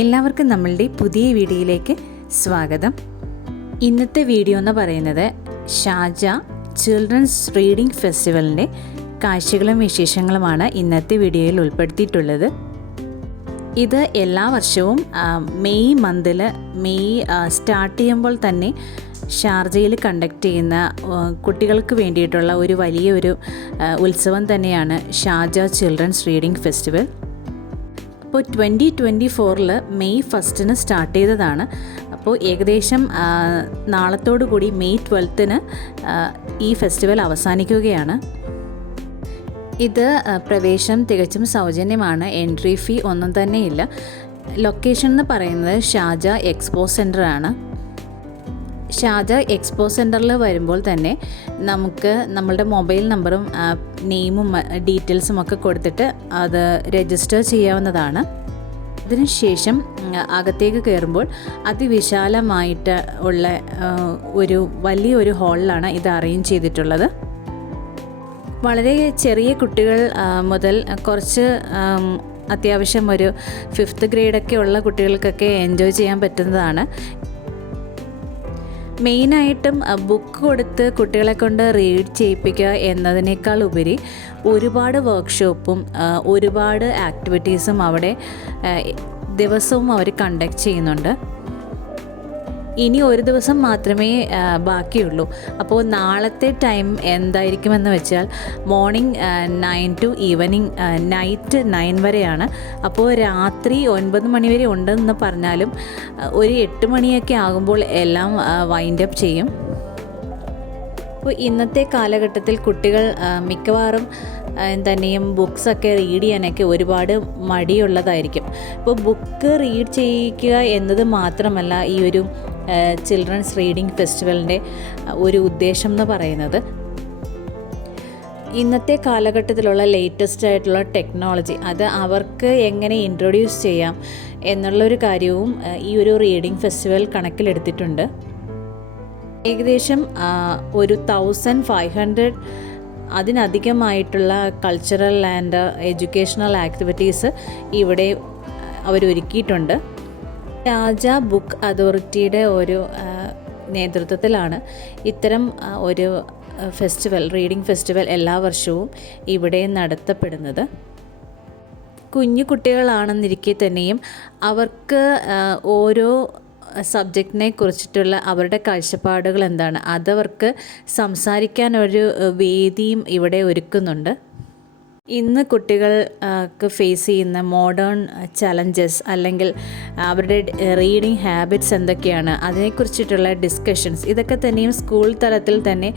എല്ലാവർക്കും നമ്മളുടെ പുതിയ വീഡിയോയിലേക്ക് സ്വാഗതം. ഇന്നത്തെ വീഡിയോ എന്ന് പറയുന്നത് ഷാർജ ചിൽഡ്രൻസ് റീഡിംഗ് ഫെസ്റ്റിവലിൻ്റെ കാഴ്ചകളും വിശേഷങ്ങളുമാണ് ഇന്നത്തെ വീഡിയോയിൽ ഉൾപ്പെടുത്തിയിട്ടുള്ളത്. ഇത് എല്ലാ വർഷവും മെയ് മന്തിൽ സ്റ്റാർട്ട് ചെയ്യുമ്പോൾ തന്നെ ഷാർജയിൽ കണ്ടക്ട് ചെയ്യുന്ന കുട്ടികൾക്ക് വേണ്ടിയിട്ടുള്ള ഒരു വലിയൊരു ഉത്സവം തന്നെയാണ് ഷാർജ ചിൽഡ്രൻസ് റീഡിംഗ് ഫെസ്റ്റിവൽ. അപ്പോൾ 2024 മെയ് 1 സ്റ്റാർട്ട് ചെയ്തതാണ്. അപ്പോൾ ഏകദേശം നാളത്തോടു കൂടി മെയ് 12 ഈ ഫെസ്റ്റിവൽ അവസാനിക്കുകയാണ്. ഇത് പ്രവേശനം തികച്ചും സൗജന്യമാണ്. എൻട്രി ഫീ ഒന്നും തന്നെയില്ല. ലൊക്കേഷൻ എന്ന് പറയുന്നത് ഷാർജ എക്സ്പോ സെൻറ്റർ ആണ്. ഷാർജ എക്സ്പോ സെൻറ്ററിൽ വരുമ്പോൾ തന്നെ നമുക്ക് നമ്മളുടെ മൊബൈൽ നമ്പറും നെയിമും ഡീറ്റെയിൽസും ഒക്കെ കൊടുത്തിട്ട് അത് രജിസ്റ്റർ ചെയ്യാവുന്നതാണ്. അതിനുശേഷം അകത്തേക്ക് കയറുമ്പോൾ അതിവിശാലമായിട്ട് ഉള്ള ഒരു വലിയൊരു ഹാളിലാണ് ഇത് അറേഞ്ച് ചെയ്തിട്ടുള്ളത്. വളരെ ചെറിയ കുട്ടികൾ മുതൽ കുറച്ച് അത്യാവശ്യം ഒരു 5th ഗ്രേഡൊക്കെ ഉള്ള കുട്ടികൾക്കൊക്കെ എൻജോയ് ചെയ്യാൻ പറ്റുന്നതാണ്. മെയിനായിട്ടും ബുക്ക് കൊടുത്ത് കുട്ടികളെ കൊണ്ട് റീഡ് ചെയ്യിപ്പിക്കുക എന്നതിനേക്കാൾ ഉപരി ഒരുപാട് വർക്ക്ഷോപ്പും ഒരുപാട് ആക്ടിവിറ്റീസും അവിടെ ദിവസവും അവർ കണ്ടക്ട് ചെയ്യുന്നുണ്ട്. ഇനി ഒരു ദിവസം മാത്രമേ ബാക്കിയുള്ളൂ. അപ്പോൾ നാളത്തെ ടൈം എന്തായിരിക്കുമെന്ന് വെച്ചാൽ മോർണിംഗ് 9 to ഈവനിങ് നൈറ്റ് 9 വരെയാണ്. അപ്പോൾ രാത്രി 9 മണി വരെ ഉണ്ടെന്ന് പറഞ്ഞാലും ഒരു 8 മണിയൊക്കെ ആകുമ്പോൾ എല്ലാം വൈൻഡ് അപ്പ് ചെയ്യും. അപ്പോൾ ഇന്നത്തെ കാലഘട്ടത്തിൽ കുട്ടികൾ മിക്കവാറും തന്നെയും ബുക്സൊക്കെ റീഡ് ചെയ്യാനൊക്കെ ഒരുപാട് മടിയുള്ളതായിരിക്കും. അപ്പോൾ ബുക്ക് റീഡ് ചെയ്യിക്കുക എന്നത് മാത്രമല്ല ഈ ഒരു ചിൽഡ്രൻസ് റീഡിംഗ് ഫെസ്റ്റിവലിൻ്റെ ഒരു ഉദ്ദേശം എന്ന് പറയുന്നത്. ഇന്നത്തെ കാലഘട്ടത്തിലുള്ള ലേറ്റസ്റ്റ് ആയിട്ടുള്ള ടെക്നോളജി അത് അവർക്ക് എങ്ങനെ ഇൻട്രൊഡ്യൂസ് ചെയ്യാം എന്നുള്ളൊരു കാര്യവും ഈ ഒരു റീഡിംഗ് ഫെസ്റ്റിവൽ കണക്കിലെടുത്തിട്ടുണ്ട്. ഏകദേശം ഒരു 1500 അതിനധികമായിട്ടുള്ള കൾച്ചറൽ ആൻഡ് എഡ്യൂക്കേഷണൽ ആക്ടിവിറ്റീസ് ഇവിടെ അവരൊരുക്കിയിട്ടുണ്ട്. ഷാർജ ബുക്ക് അതോറിറ്റിയുടെ ഒരു നേതൃത്വത്തിലാണ് ഇത്തരം ഒരു ഫെസ്റ്റിവൽ റീഡിംഗ് ഫെസ്റ്റിവൽ എല്ലാ വർഷവും ഇവിടെ നടത്തപ്പെടുന്നത്. കുഞ്ഞു കുട്ടികളാണെന്നിരിക്കെ തന്നെയും അവർക്ക് ഓരോ സബ്ജക്റ്റിനെ കുറിച്ചിട്ടുള്ള അവരുടെ കാഴ്ചപ്പാടുകൾ എന്താണ് അതവർക്ക് സംസാരിക്കാൻ ഒരു വേദിയും ഇവിടെ ഒരുക്കുന്നുണ്ട്. ഇന്ന് കുട്ടികൾക്ക് ഫേസ് ചെയ്യുന്ന മോഡേൺ ചലഞ്ചസ് അല്ലെങ്കിൽ അവരുടെ റീഡിംഗ് ഹാബിറ്റ്സ് എന്തൊക്കെയാണ് അതിനെക്കുറിച്ചിട്ടുള്ള ഡിസ്കഷൻസ് ഇതൊക്കെ തന്നെയും സ്കൂൾ തലത്തിൽ തന്നെ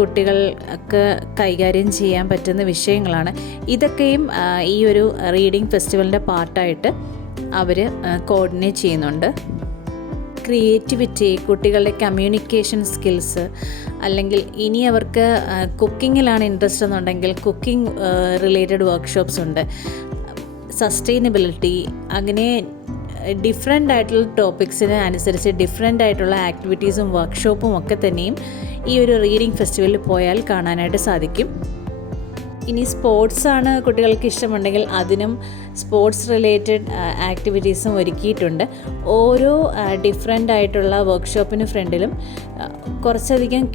കുട്ടികൾക്ക് കൈകാര്യം ചെയ്യാൻ പറ്റുന്ന വിഷയങ്ങളാണ്. ഇതൊക്കെയും ഈ ഒരു റീഡിംഗ് ഫെസ്റ്റിവലിൻ്റെ പാർട്ടായിട്ട് അവർ കോർഡിനേറ്റ് ചെയ്യുന്നുണ്ട്. ക്രിയേറ്റിവിറ്റി, കുട്ടികളുടെ കമ്മ്യൂണിക്കേഷൻ സ്കിൽസ്, അല്ലെങ്കിൽ ഇനി അവർക്ക് കുക്കിങ്ങിലാണ് ഇൻട്രസ്റ്റ് എന്നുണ്ടെങ്കിൽ കുക്കിംഗ് റിലേറ്റഡ് വർക്ക്ഷോപ്സ് ഉണ്ട്. സസ്റ്റൈനബിലിറ്റി, അങ്ങനെ ഡിഫറെൻ്റ് ആയിട്ടുള്ള ടോപ്പിക്സിന് അനുസരിച്ച് ഡിഫറെൻ്റ് ആയിട്ടുള്ള ആക്ടിവിറ്റീസും വർക്ക്ഷോപ്പും ഒക്കെ തന്നെയും ഈ ഒരു റീഡിംഗ് ഫെസ്റ്റിവലിൽ പോയാൽ കാണാനായിട്ട് സാധിക്കും. ഇനി സ്പോർട്സാണ് കുട്ടികൾക്ക് ഇഷ്ടമുണ്ടെങ്കിൽ അതിനും സ്പോർട്സ് റിലേറ്റഡ് ആക്ടിവിറ്റീസും ഒരുക്കിയിട്ടുണ്ട്. ഓരോ ഡിഫറെൻ്റ് ആയിട്ടുള്ള വർക്ക്ഷോപ്പിന് ഫ്രണ്ടിലും കുറച്ചധികം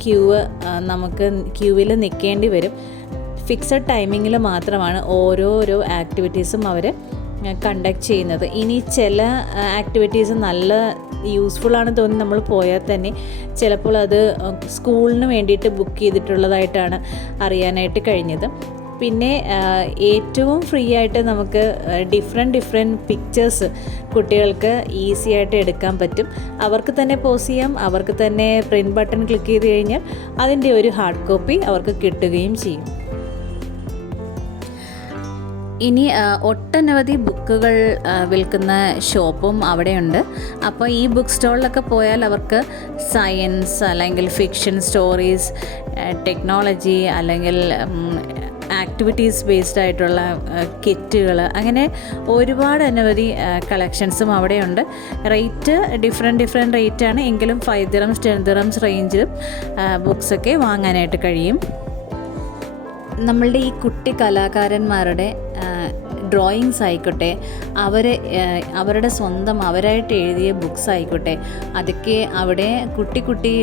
നമുക്ക് ക്യൂവിൽ നിൽക്കേണ്ടി വരും. ഫിക്സഡ് ടൈമിങ്ങിൽ മാത്രമാണ് ഓരോരോ ആക്ടിവിറ്റീസും അവർ കണ്ടക്ട് ചെയ്യുന്നത്. ഇനി ചില ആക്ടിവിറ്റീസ് നല്ല യൂസ്ഫുള്ളാണെന്ന് തോന്നി നമ്മൾ പോയാൽ തന്നെ ചിലപ്പോൾ അത് സ്കൂളിന് വേണ്ടിയിട്ട് ബുക്ക് ചെയ്തിട്ടുള്ളതായിട്ടാണ് അറിയാനായിട്ട് കഴിഞ്ഞത്. പിന്നെ ഏറ്റവും ഫ്രീ ആയിട്ട് നമുക്ക് ഡിഫറെൻറ്റ് പിക്ചേഴ്സ് കുട്ടികൾക്ക് ഈസി ആയിട്ട് എടുക്കാൻ പറ്റും. അവർക്ക് തന്നെ പോസ് ചെയ്യാം. അവർക്ക് തന്നെ പ്രിൻറ്റ് ബട്ടൺ ക്ലിക്ക് ചെയ്ത് കഴിഞ്ഞാൽ അതിൻ്റെ ഒരു ഹാർഡ് കോപ്പി അവർക്ക് കിട്ടുകയും ചെയ്യും. ഇനി ഒട്ടനവധി ബുക്കുകൾ വിൽക്കുന്ന ഷോപ്പും അവിടെയുണ്ട്. അപ്പോൾ ഈ ബുക്ക് സ്റ്റോളിലൊക്കെ പോയാൽ അവർക്ക് സയൻസ് അല്ലെങ്കിൽ ഫിക്ഷൻ സ്റ്റോറീസ്, ടെക്നോളജി അല്ലെങ്കിൽ ആക്ടിവിറ്റീസ് ബേസ്ഡ് ആയിട്ടുള്ള കിറ്റുകൾ, അങ്ങനെ ഒരുപാട് അനവധി കളക്ഷൻസും അവിടെയുണ്ട്. റേറ്റ് ഡിഫറെൻറ്റ് റേറ്റാണ്. എങ്കിലും 5 dirhams 10 dirhams റേഞ്ചിലും ബുക്സൊക്കെ വാങ്ങാനായിട്ട് കഴിയും. നമ്മളുടെ ഈ കുട്ടി കലാകാരന്മാരുടെ ഡ്രോയിങ്സ് ആയിക്കോട്ടെ, അവരുടെ സ്വന്തം അവരായിട്ട് എഴുതിയ ബുക്സ് ആയിക്കോട്ടെ, അതൊക്കെ അവിടെ കുട്ടി കുട്ടി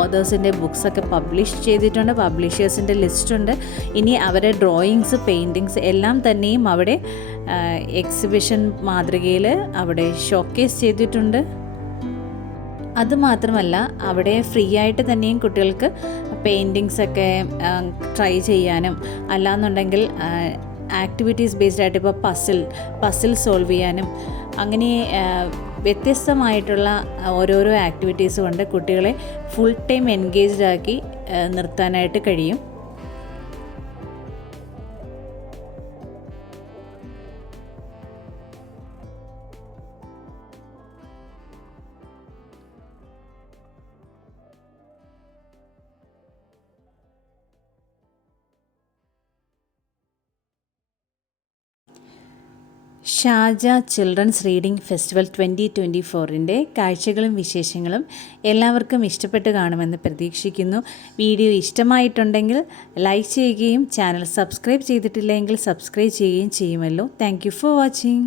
ഓതേഴ്സിൻ്റെ ബുക്സൊക്കെ പബ്ലിഷ് ചെയ്തിട്ടുണ്ട്. പബ്ലിഷേഴ്സിൻ്റെ ലിസ്റ്റുണ്ട്. ഇനി അവരുടെ ഡ്രോയിങ്സ്, പെയിൻറ്റിങ്സ് എല്ലാം തന്നെയും അവിടെ എക്സിബിഷൻ മാതൃകയിൽ അവിടെ ഷോക്കേസ് ചെയ്തിട്ടുണ്ട്. അതുമാത്രമല്ല, അവിടെ ഫ്രീ ആയിട്ട് തന്നെയും കുട്ടികൾക്ക് പെയിൻറ്റിങ്സൊക്കെ ട്രൈ ചെയ്യാനും, അല്ലാന്നുണ്ടെങ്കിൽ ആക്ടിവിറ്റീസ് ബേസ്ഡ് ആയിട്ട് ഇപ്പോൾ പസിൽ സോൾവ് ചെയ്യാനും, അങ്ങനെ വ്യത്യസ്തമായിട്ടുള്ള ഓരോരോ ആക്ടിവിറ്റീസ് കൊണ്ട് കുട്ടികളെ ഫുൾ ടൈം എൻഗേജ്ഡ് ആക്കി നിർത്താനായിട്ട് കഴിയും. ഷാർജ ചിൽഡ്രൻസ് റീഡിംഗ് ഫെസ്റ്റിവൽ 2024 കാഴ്ചകളും വിശേഷങ്ങളും എല്ലാവർക്കും ഇഷ്ടപ്പെട്ട് കാണുമെന്ന് പ്രതീക്ഷിക്കുന്നു. വീഡിയോ ഇഷ്ടമായിട്ടുണ്ടെങ്കിൽ ലൈക്ക് ചെയ്യുകയും ചാനൽ സബ്സ്ക്രൈബ് ചെയ്തിട്ടില്ലെങ്കിൽ സബ്സ്ക്രൈബ് ചെയ്യുകയും ചെയ്യുമല്ലോ. Thank you for watching.